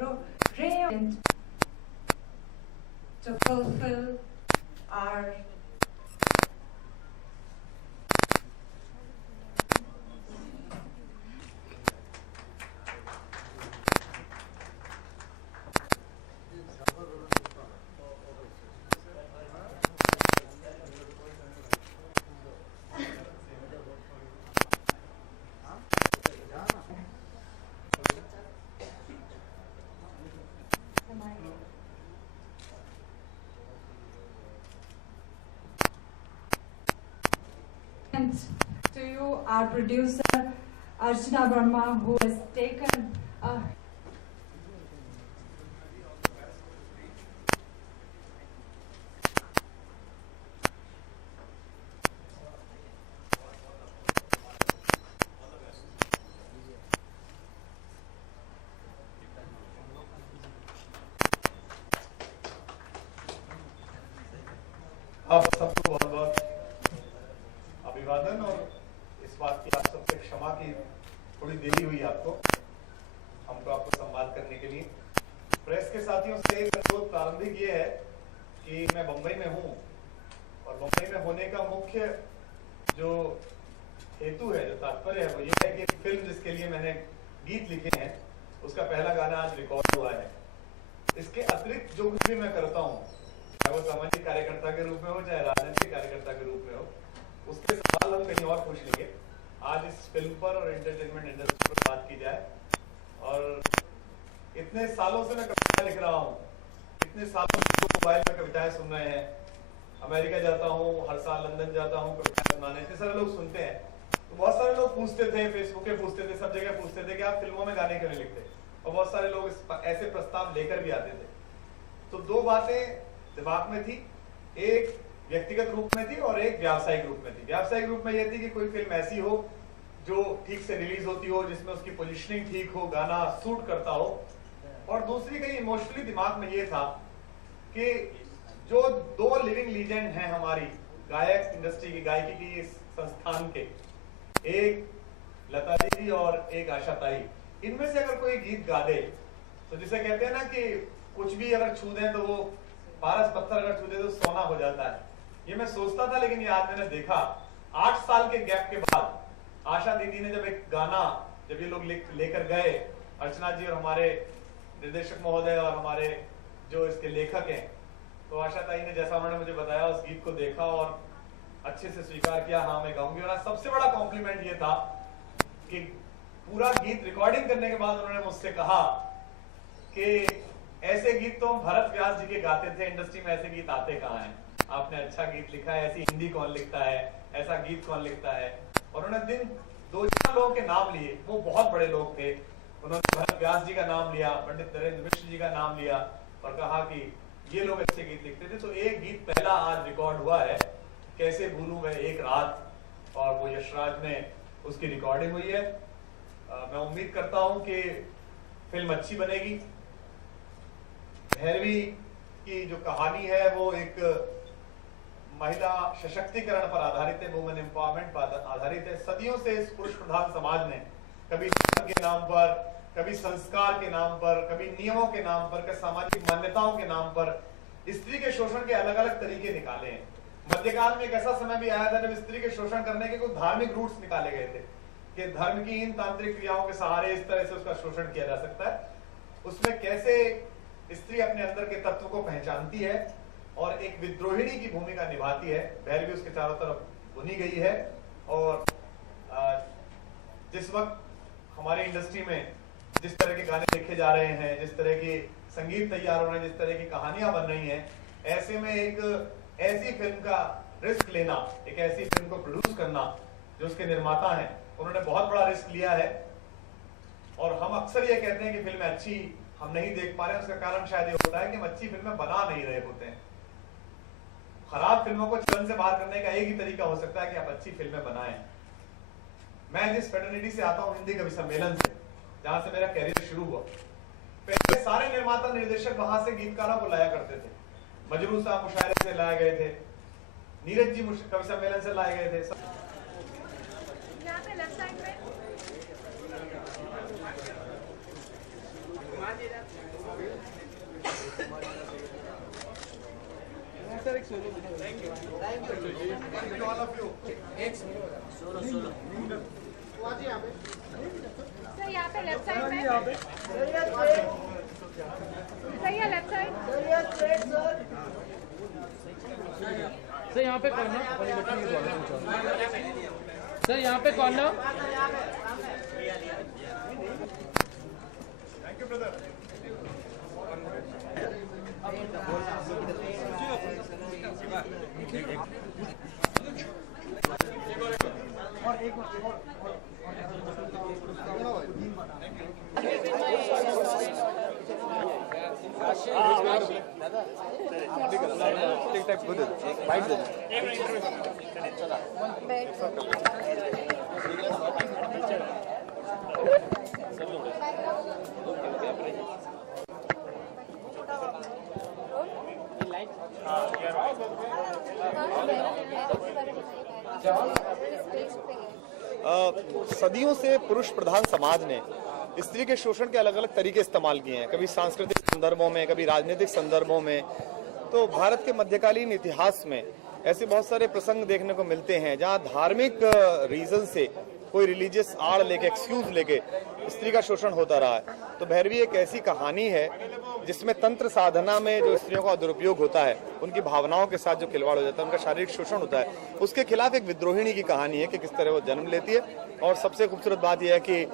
trained to fulfill our to you, our producer Archana Verma, who has taken आप सबको बहुत बहुत अभिवादन और इस बात की आप सबसे क्षमा की थोड़ी देरी हुई आपको आपको संवाद करने के लिए। प्रेस के साथियों से एक अनुरोध प्रारंभिक ये है कि मैं बंबई में हूँ और बंबई में होने का मुख्य जो हेतु है, जो तात्पर्य है, वो ये है कि फिल्म जिसके लिए मैंने गीत लिखे हैं उसका पहला गाना आज रिकॉर्ड हुआ है। इसके अतिरिक्त जो कुछ भी मैं करता हूँ, चाहे वो सामाजिक कार्यकर्ता के रूप में हो चाहे राजनीतिक कार्यकर्ता के रूप में हो, उसके सवाल हम कहीं और पूछ लेंगे। आज इस फिल्म पर और एंटरटेनमेंट इंडस्ट्री पर बात की जाए। और इतने सालों से मैं कविता लिख रहा हूँ, इतने सालों से मोबाइल में कविताएं सुन रहे हैं, अमेरिका जाता हूँ, हर साल लंदन जाता हूँ कविताएं सुनाने, इतने सारे लोग सुनते हैं। तो बहुत सारे लोग पूछते थे, फेसबुक पे पूछते थे, सब जगह पूछते थे कि आप फिल्मों में गाने क्यों नहीं लिखते, और बहुत सारे लोग ऐसे प्रस्ताव लेकर भी आते थे। तो दो बातें दिमाग में थी, एक व्यक्तिगत रूप में थी और एक व्यावसायिक रूप में थी। व्यावसायिक रूप में यह थी कि कोई फिल्म ऐसी हो जो ठीक से रिलीज होती हो, जिसमें उसकी पोजीशनिंग ठीक हो, गाना सूट करता हो। और दूसरी कहीं इमोशनली दिमाग में ये था कि जो दो लिविंग लीजेंड हैं हमारी गायक इंडस्ट्री की, गायकी की इस संस्थान के, एक लता दीदी और एक आशा ताई, इनमें से अगर कोई गीत गा दे तो जिसे कहते हैं ना कि कुछ भी अगर छू दें तो वो पारस पत्थर अगर छू दे तो सोना हो जाता है। ये मैं सोचता था, लेकिन ये आज मैंने देखा 8 साल के गैप के बाद आशा दीदी ने जब एक गाना, जब ये लोग लेकर गए, अर्चना जी और हमारे निर्देशक महोदय और हमारे जो इसके लेखक हैं, तो आशा ताई ने जैसा उन्होंने मुझे बताया उस गीत को देखा और अच्छे से स्वीकार किया, हाँ मैं गाऊंगी। और सबसे बड़ा कॉम्प्लीमेंट ये था कि पूरा गीत रिकॉर्डिंग करने के बाद उन्होंने मुझसे कहा कि ऐसे गीत तो हम भरत व्यास जी के गाते थे, इंडस्ट्री में ऐसे गीत आते कहाँ हैं, आपने अच्छा गीत लिखा है, ऐसी हिंदी कौन लिखता है, ऐसा गीत कौन लिखता है। और उन्होंने दिन 2-4 लोगों के नाम लिए, वो बहुत बड़े लोग थे। उन्होंने भरत व्यास जी का नाम लिया, पंडित नरेंद्र मिश्र जी का नाम लिया और कहा कि ये लोग अच्छे गीत लिखते थे। तो एक गीत पहला आज रिकॉर्ड हुआ है, कैसे भूलूं मैं एक रात, और वो यशराज में उसकी रिकॉर्डिंग हुई है। मैं उम्मीद करता हूं कि फिल्म अच्छी बनेगी। भैरवी की जो कहानी है वो एक महिला सशक्तिकरण पर आधारित है, वुमेन एम्पावरमेंट पर आधारित है। सदियों से इस पुरुष प्रधान समाज ने कभी धर्म के नाम पर, कभी संस्कार के नाम पर, कभी नियमों के नाम पर, कभी सामाजिक मान्यताओं के नाम पर स्त्री के शोषण के अलग अलग तरीके निकाले हैं। मध्यकाल में एक ऐसा समय भी आया था जब स्त्री के शोषण करने के कुछ धार्मिक रूट्स निकाले गए थे कि धर्म की इन तांत्रिक क्रियाओं के सहारे इस तरह से उसका शोषण किया जा सकता है। उसमें कैसे स्त्री अपने अंदर के तत्व को पहचानती है और एक विद्रोहिणी की भूमिका निभाती है। भैरवी उसके चारों तरफ बुनी गई है। और जिस वक्त हमारी इंडस्ट्री में जिस तरह के गाने लिखे जा रहे हैं, जिस तरह के संगीत तैयार हो रहे हैं, जिस तरह की कहानियां बन रही हैं, ऐसे में एक ऐसी फिल्म का रिस्क लेना, एक ऐसी फिल्म को प्रोड्यूस करना, जो उसके निर्माता हैं उन्होंने बहुत बड़ा रिस्क लिया है। और हम अक्सर ये कहते हैं कि फिल्में अच्छी हम नहीं देख पा रहे हैं, उसका कारण शायद ये होता है कि हम अच्छी फिल्में बना नहीं रहे होते हैं। खराब फिल्मों को चलन से बाहर करने का एक ही तरीका हो सकता है कि आप अच्छी फिल्में बनाएं। मैं जिस फ्रेटर्निटी से आता हूं, हिंदी कवि सम्मेलन से, जहां से मेरा कैरियर शुरू हुआ, पहले सारे निर्माता निर्देशक वहां से गीतकारों को लाया करते थे। मजरू साहब मुशायरे से लाए गए थे, नीरज जी कवि सम्मेलन से लाए गए थे। यहाँ पे लेफ्ट साइड में सर यहाँ पे लेफ्ट साइड में सही है, लेफ्ट साइड सर यहाँ पे कॉर्नर सर यहाँ पे कॉर्नर थैंक यू ब्रदर। सदियों से पुरुष प्रधान समाज ने स्त्री के शोषण के अलग अलग तरीके इस्तेमाल किए हैं, कभी सांस्कृतिक संदर्भों में, कभी राजनीतिक संदर्भों में। तो भारत के मध्यकालीन इतिहास में ऐसे बहुत सारे प्रसंग देखने को मिलते हैं जहां धार्मिक रीजन से कोई रिलीजियस आड़ लेके, एक्सक्यूज लेके स्त्री का शोषण होता रहा है। तो भैरवी एक ऐसी कहानी है जिसमें तंत्र साधना में जो स्त्रियों का दुरुपयोग होता है, उनकी भावनाओं के साथ जो खिलवाड़ हो जाता है, उनका शारीरिक शोषण होता है, उसके खिलाफ एक विद्रोहिणी की कहानी है कि किस तरह वो जन्म लेती है। और सबसे खूबसूरत बात यह है कि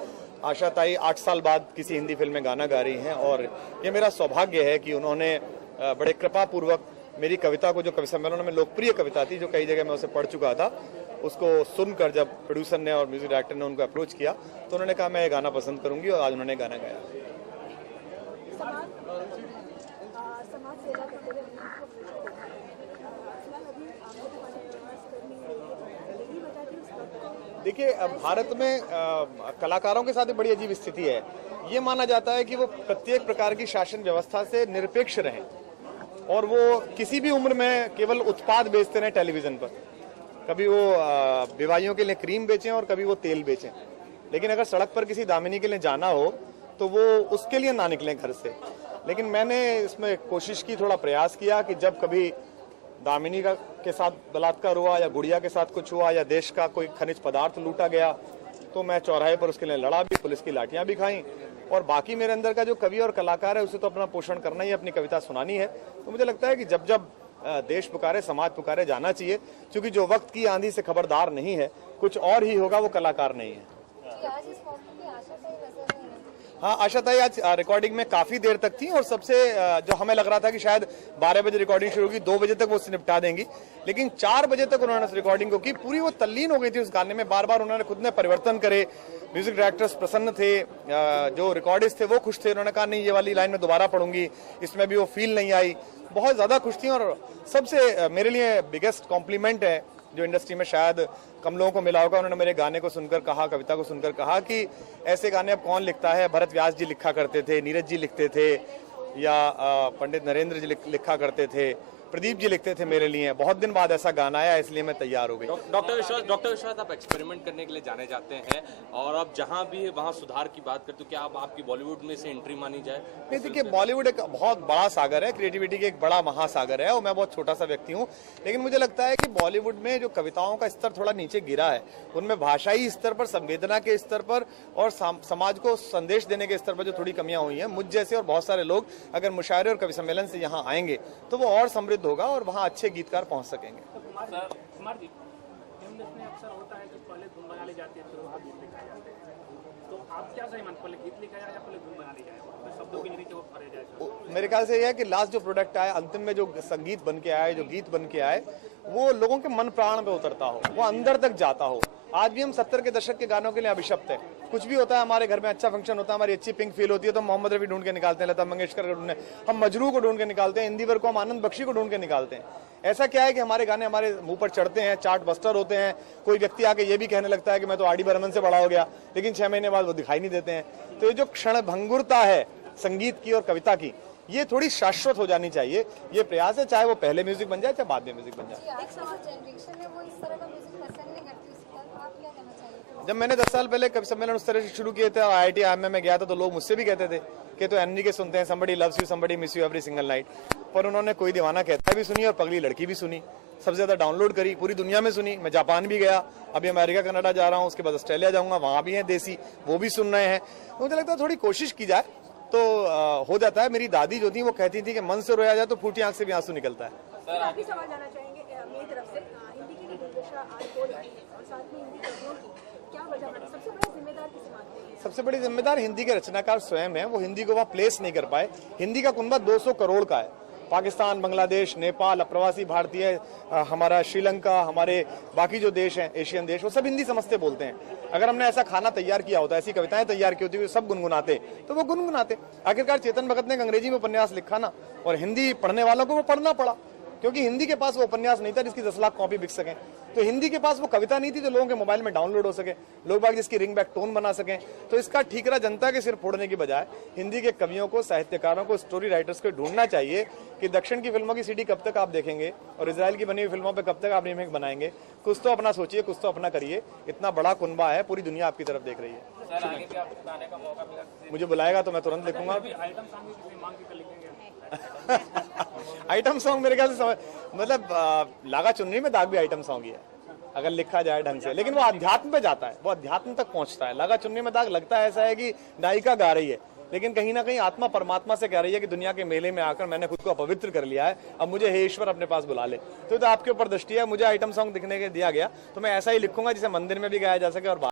आशा ताई 8 साल बाद किसी हिंदी फिल्म में गाना गा रही हैं और ये मेरा सौभाग्य है कि उन्होंने बड़े कृपापूर्वक मेरी कविता को, जो कवि सम्मेलन में लोकप्रिय कविता थी, जो कई जगह मैं उसे पढ़ चुका था, उसको सुनकर जब प्रोड्यूसर ने और म्यूजिक डायरेक्टर ने उनको अप्रोच किया तो उन्होंने कहा मैं ये गाना पसंद करूंगी और आज उन्होंने गाना गाया। देखिए, भारत में कलाकारों के साथ एक बड़ी अजीब स्थिति है। ये माना जाता है कि वो प्रत्येक प्रकार की शासन व्यवस्था से निरपेक्ष रहें और वो किसी भी उम्र में केवल उत्पाद बेचते रहें टेलीविजन पर। कभी वो बीवाइयों के लिए क्रीम बेचें और कभी वो तेल बेचें, लेकिन अगर सड़क पर किसी दामिनी के लिए जाना हो तो वो उसके लिए ना निकलें घर से। लेकिन मैंने इसमें कोशिश की, थोड़ा प्रयास किया कि जब कभी दामिनी का के साथ बलात्कार हुआ या गुड़िया के साथ कुछ हुआ या देश का कोई खनिज पदार्थ लूटा गया तो मैं चौराहे पर उसके लिए लड़ा भी, पुलिस की लाठियां भी खाई। और बाकी मेरे अंदर का जो कवि और कलाकार है उसे तो अपना पोषण करना ही, अपनी कविता सुनानी है। तो मुझे लगता है कि जब जब देश पुकारे, समाज पुकारे, जाना चाहिए, क्योंकि जो वक्त की आंधी से खबरदार नहीं है, कुछ और ही होगा, वो कलाकार नहीं है। हाँ, आशा ताई आज रिकॉर्डिंग में काफी देर तक थी और सबसे जो हमें लग रहा था कि शायद 12 बजे रिकॉर्डिंग शुरू होगी, 2 बजे तक वो उसे निपटा देंगी, लेकिन 4 बजे तक उन्होंने उस रिकॉर्डिंग को की। पूरी वो तल्लीन हो गई थी उस गाने में, बार बार उन्होंने खुद ने परिवर्तन करे। म्यूजिक डायरेक्टर्स प्रसन्न थे, जो रिकॉर्डिस्ट थे वो खुश थे। उन्होंने कहा नहीं, ये वाली लाइन में दोबारा पढ़ूंगी, इसमें भी वो फील नहीं आई। बहुत ज्यादा खुश थी। और सबसे मेरे लिए बिगेस्ट कॉम्प्लीमेंट है जो इंडस्ट्री में शायद कम लोगों को मिला होगा, उन्होंने मेरे गाने को सुनकर कहा, कविता को सुनकर कहा कि ऐसे गाने अब कौन लिखता है। भरत व्यास जी लिखा करते थे, नीरज जी लिखते थे, या पंडित नरेंद्र जी लिखा करते थे, प्रदीप जी लिखते थे मेरे लिए। बहुत दिन बाद ऐसा गाना आया, इसलिए मैं तैयार हो गई। डॉक्टर विश्वास आप एक्सपेरिमेंट करने के लिए जाने जाते हैं और अब जहां भी है वहां सुधार की बात करते हो, क्या आपकी बॉलीवुड में से एंट्री मानी जाए? नहीं, देखिए, बॉलीवुड एक बहुत बड़ा सागर है, क्रिएटिविटी के एक बड़ा महासागर है और मैं बहुत छोटा सा व्यक्ति हूँ। लेकिन मुझे लगता है कि बॉलीवुड में जो कविताओं का स्तर थोड़ा नीचे गिरा है, उनमें भाषाई स्तर पर, संवेदना के स्तर पर और समाज को संदेश देने के स्तर पर जो थोड़ी कमियां हुई हैं, मुझ जैसे और बहुत सारे लोग अगर मुशायरे और कवि सम्मेलन से यहाँ आएंगे तो वो और समृद्ध होगा और वहाँ अच्छे गीतकार पहुँच सकेंगे। कुमार जी, में अक्सर होता है कि पहले धुन बना ली जाती है फिर वहाँ गीत लिखा जाता है, तो आप क्या सही मानते, पहले गीत लिखा जाए या पहले धुन बना ली जाए, फिर शब्दों की नीचे वो भरे जाए? मेरे ख्याल से यह है कि लास्ट जो प्रोडक्ट आया, अंतिम में जो संगीत बन के आए, जो गीत बन के आए, वो लोगों के मन प्राण पे उतरता हो, वो अंदर तक जाता हो। आज भी हम 70 के दशक के गानों के लिए अभिशप्त है। कुछ भी होता है, हमारे घर में अच्छा फंक्शन होता है, हमारी अच्छी पिंक फील होती है तो हम मोहम्मद रफी ढूंढ के निकालते हैं, लता मंगेशकर को ढूंढते हैं, हम मजरू को ढूंढ के निकालते हैं, इंदिवर को, हम आनंद बख्शी को ढूंढ के निकालते हैं। ऐसा क्या है कि हमारे गाने हमारे मुंह पर चढ़ते हैं, चार्ट बस्टर होते हैं। कोई व्यक्ति आके ये भी कहने लगता है कि मैं तो आर डी बर्मन से बड़ा हो गया, लेकिन 6 महीने बाद वो दिखाई नहीं देते हैं। तो ये जो क्षण भंगुरता है संगीत की और कविता की, ये थोड़ी शाश्वत हो जानी चाहिए। ये प्रयास है, चाहे वो पहले म्यूजिक बन जाए चाहे बाद में म्यूजिक बन जाए। जब मैंने 10 साल पहले कवि सम्मेलन उस तरह से शुरू किए थे, IIT IIM में गया था, तो लोग मुझसे भी कहते थे कि तो एनरी के सुनते हैं, somebody loves you, somebody miss you every single night। पर उन्होंने कोई दीवाना कहता भी सुनी और पगली लड़की भी सुनी, सबसे ज्यादा डाउनलोड करी, पूरी दुनिया में सुनी। मैं जापान भी गया, अभी अमेरिका कनाडा जा रहा हूँ, उसके बाद ऑस्ट्रेलिया जाऊंगा, वहां भी हैं देसी, वो भी सुन रहे हैं। मुझे लगता है थोड़ी कोशिश की जाए तो हो जाता है। मेरी दादी जो थी वो कहती थी कि मन से रोया जाए तो फूटी आंख से भी आंसू निकलता है। सर आप ही सवाल जाना चाहेंगे मेरी तरफ से, हिंदी की दुर्दशा आज हो रही है और साथ में हिंदी कवियों की क्या वजह है, सबसे बड़ा जिम्मेदार किसे मानते हैं? सबसे बड़ी जिम्मेदार हिंदी के रचनाकार स्वयं है। वो हिंदी को वहाँ प्लेस नहीं कर पाए। हिंदी का कुनबा 200 करोड़ का है। पाकिस्तान, बांग्लादेश, नेपाल, अप्रवासी भारतीय, हमारा श्रीलंका, हमारे बाकी जो देश हैं एशियन देश, वो सब हिंदी समझते बोलते हैं। अगर हमने ऐसा खाना तैयार किया होता, ऐसी कविताएं तैयार की होती, सब गुनगुनाते, तो वो गुनगुनाते। आखिरकार चेतन भगत ने अंग्रेजी में उपन्यास लिखा ना, और हिंदी पढ़ने वालों को वो पढ़ना पड़ा, क्योंकि हिंदी के पास वो उपन्यास नहीं था जिसकी 10 लाख कॉपी बिक सकें। तो हिंदी के पास वो कविता नहीं थी जो लोगों के मोबाइल में डाउनलोड हो सके, लोग बाग जिसकी रिंग बैक टोन बना सकें। तो इसका ठीकरा जनता के सिर फोड़ने की बजाय हिंदी के कवियों को, साहित्यकारों को, स्टोरी राइटर्स को ढूंढना चाहिए कि दक्षिण की फिल्मों की सीडी कब तक आप देखेंगे और इजराइल की बनी हुई फिल्मों पे कब तक आप रीमेक बनाएंगे। कुछ तो अपना सोचिए, कुछ तो अपना करिए। इतना बड़ा कुनबा है, पूरी दुनिया आपकी तरफ देख रही है। सर आगे भी आपको गाने का मौका मिला, मुझे बुलाएगा तो मैं तुरंत लिखूंगा। आइटम सॉन्ग भी किसी मांग के लिखेंगे? आइटम सॉन्ग मेरे ख्याल से मतलब लागा चुनरी में दाग भी आइटम सॉन्ग ही है, अगर लिखा जाए ढंग से। लेकिन वो अध्यात्म पे जाता है, वो अध्यात्म तक पहुंचता है। लागा चुनरी में दाग लगता है ऐसा है कि नायिका गा रही है, लेकिन कहीं ना कहीं आत्मा परमात्मा से कह रही है कि दुनिया के मेले में आकर मैंने खुद को अपवित्र कर लिया है, अब मुझे हे ईश्वर अपने पास बुला ले। तो आपके ऊपर दृष्टि है। मुझे आइटम सॉन्ग दिखने के दिया गया तो मैं ऐसा ही लिखूंगा जिसे मंदिर में भी गाया जा सके और